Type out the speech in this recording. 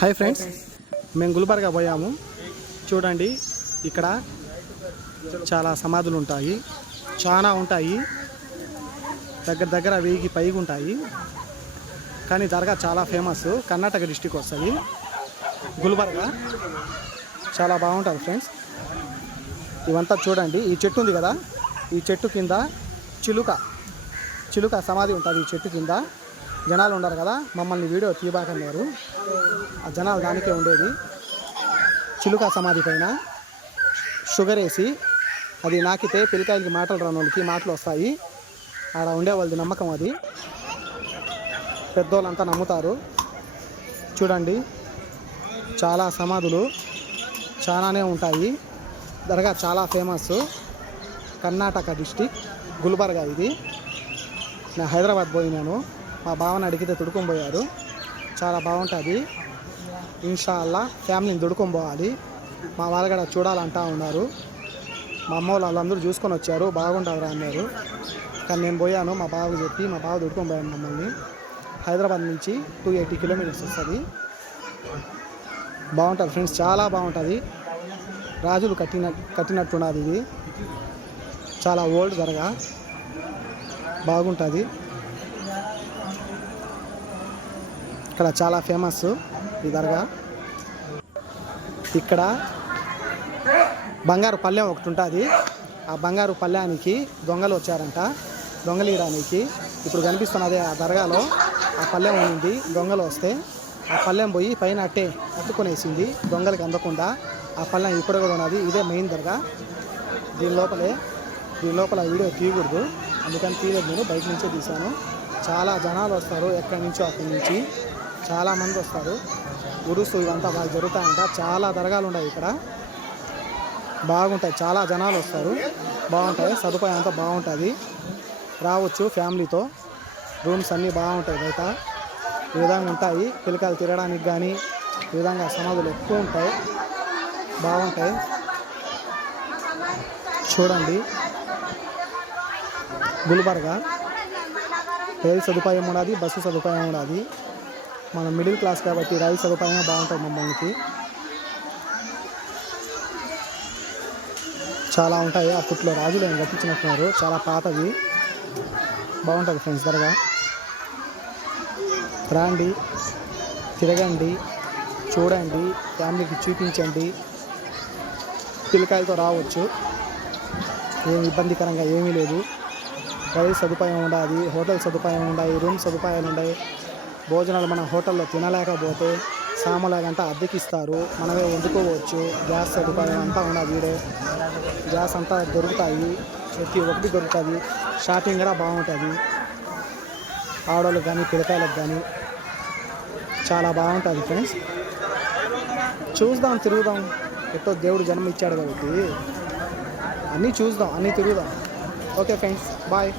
Hi friends మేము గుల్బర్గా పోయాము. చూడండి ఇక్కడ చాలా సమాధులు ఉంటాయి. చాలా ఉంటాయి. దగ్గర దగ్గర వెయ్యికి పైకి ఉంటాయి. కానీ దర్గా చాలా ఫేమస్ కర్ణాటక డిస్టిక్ వస్తుంది. గుల్బర్గా చాలా బాగుంటుంది ఫ్రెండ్స్. ఇవంతా చూడండి ఈ చెట్టు ఉంది కదా ఈ చెట్టు కింద చిలుక చిలుక సమాధి ఉంటుంది ఈ చెట్టు కింద. జనాలు ఉండరు కదా మమ్మల్ని వీడియో తీయబాకన్నారు ఆ జనాలు దానికే ఉండేది. చిలుక సమాధి పైన షుగర్ వేసి అది నాకితే పిల్లకాయలకి మాటలు రాని వాళ్ళకి మాటలు వస్తాయి. ఆడ ఉండే వాళ్ళది నమ్మకం అది. పెద్దోళ్ళంతా నమ్ముతారు. చూడండి చాలా సమాధులు చాలానే ఉంటాయి. దర్గా చాలా ఫేమస్. కర్ణాటక డిస్టిక్ గుల్బర్గా ఇది. నేను హైదరాబాద్ పోయినాను మా బావని అడిగితే తుడుకొని పోయారు. చాలా బాగుంటుంది. ఇన్షాల్లా ఫ్యామిలీని దుడుకొని పోవాలి. మా వాళ్ళు కూడా చూడాలంటా ఉన్నారు. మా అమ్మ వాళ్ళు వాళ్ళందరూ చూసుకొని వచ్చారు. బాగుంటారు అన్నారు. కానీ నేను పోయాను. మా బావకు చెప్పి మా బావ దుడుకొని పోయాను మమ్మల్ని. హైదరాబాద్ నుంచి టూ ఎయిటీ కిలోమీటర్స్ వస్తుంది. బాగుంటుంది ఫ్రెండ్స్. చాలా బాగుంటుంది. రాజులు కట్టిన కట్టినట్టున్నది ఇది. చాలా ఓల్డ్ జరగా. బాగుంటుంది. ఇక్కడ చాలా ఫేమస్ ఈ దర్గా ఇక్కడ బంగారు పల్లెం ఒకటి ఉంటుంది. ఆ బంగారు పల్లెనికి దొంగలు వచ్చారంట. దొంగలీయడానికి ఇప్పుడు కనిపిస్తున్నది ఆ దర్గాలో. ఆ పల్లెం ఉంది దొంగలు వస్తే ఆ పల్లెం పోయి పైన అట్టే అట్టుకునేసింది దొంగలకి అందకుండా. ఆ పల్లెం ఇప్పుడు కూడా ఉన్నది. ఇదే మెయిన్ దర్గా. దీని లోపలే దీని లోపల వీడియో తీయకూడదు. అందుకని తీయలేదు నేను. బయట నుంచే తీశాను. చాలా జనాలు వస్తారు ఎక్కడి నుంచో అక్కడి నుంచి. చాలా మంది వస్తారు. ఉరుసు ఇవంతా బాగా జరుగుతాయంట. చాలా దరగాలు ఉన్నాయి ఇక్కడ. బాగుంటాయి. చాలా జనాలు వస్తారు. బాగుంటాయి. సదుపాయం అంతా బాగుంటుంది. రావచ్చు ఫ్యామిలీతో. రూమ్స్ అన్నీ బాగుంటాయి బయట. ఈ విధంగా ఉంటాయి. పిల్లకాయలు తిరగడానికి కానీ ఈ విధంగా సమాధులు ఎక్కువ ఉంటాయి. బాగుంటాయి. చూడండి. గుల్బర్గా. రైలు సదుపాయం ఉన్నది బస్సు సదుపాయం ఉన్నది మనం మిడిల్ క్లాస్ కాబట్టి రైలు సదుపాయం బాగుంటుంది మమ్మల్ని. చాలా ఉంటాయి. అప్పట్లో రాజులు ఏం కట్టించినట్టున్నారు చాలా పాతవి. బాగుంటుంది ఫ్రెండ్స్ త్వరగా. రాండి. తిరగండి. చూడండి. ఫ్యామిలీకి చూపించండి. పిల్లకాయలతో రావచ్చు. ఏమి ఇబ్బందికరంగా ఏమీ లేదు. రైలు సదుపాయం ఉండాలి. హోటల్ సదుపాయం ఉన్నాయి రూమ్ సదుపాయాలు ఉన్నాయి భోజనాలు మన హోటల్లో తినలేకపోతే సామలాగంతా అద్దెకిస్తారు. మనమే వండుకోవచ్చు. గ్యాస్ సదుపాయం అంతా ఉన్నది వీడే గ్యాస్ అంతా దొరుకుతాయి. ప్రతి ఒక్కటి దొరుకుతుంది షాపింగ్ కూడా బాగుంటుంది. ఆడవాళ్ళకి కానీ పిల్లకాయలకు కానీ చాలా బాగుంటుంది ఫ్రెండ్స్. చూద్దాం తిరుగుదాం. ఎట్టో దేవుడు జన్మ ఇచ్చాడు కాబట్టి. అన్నీ చూద్దాం అన్నీ తిరుగుదాం. Okay friends bye.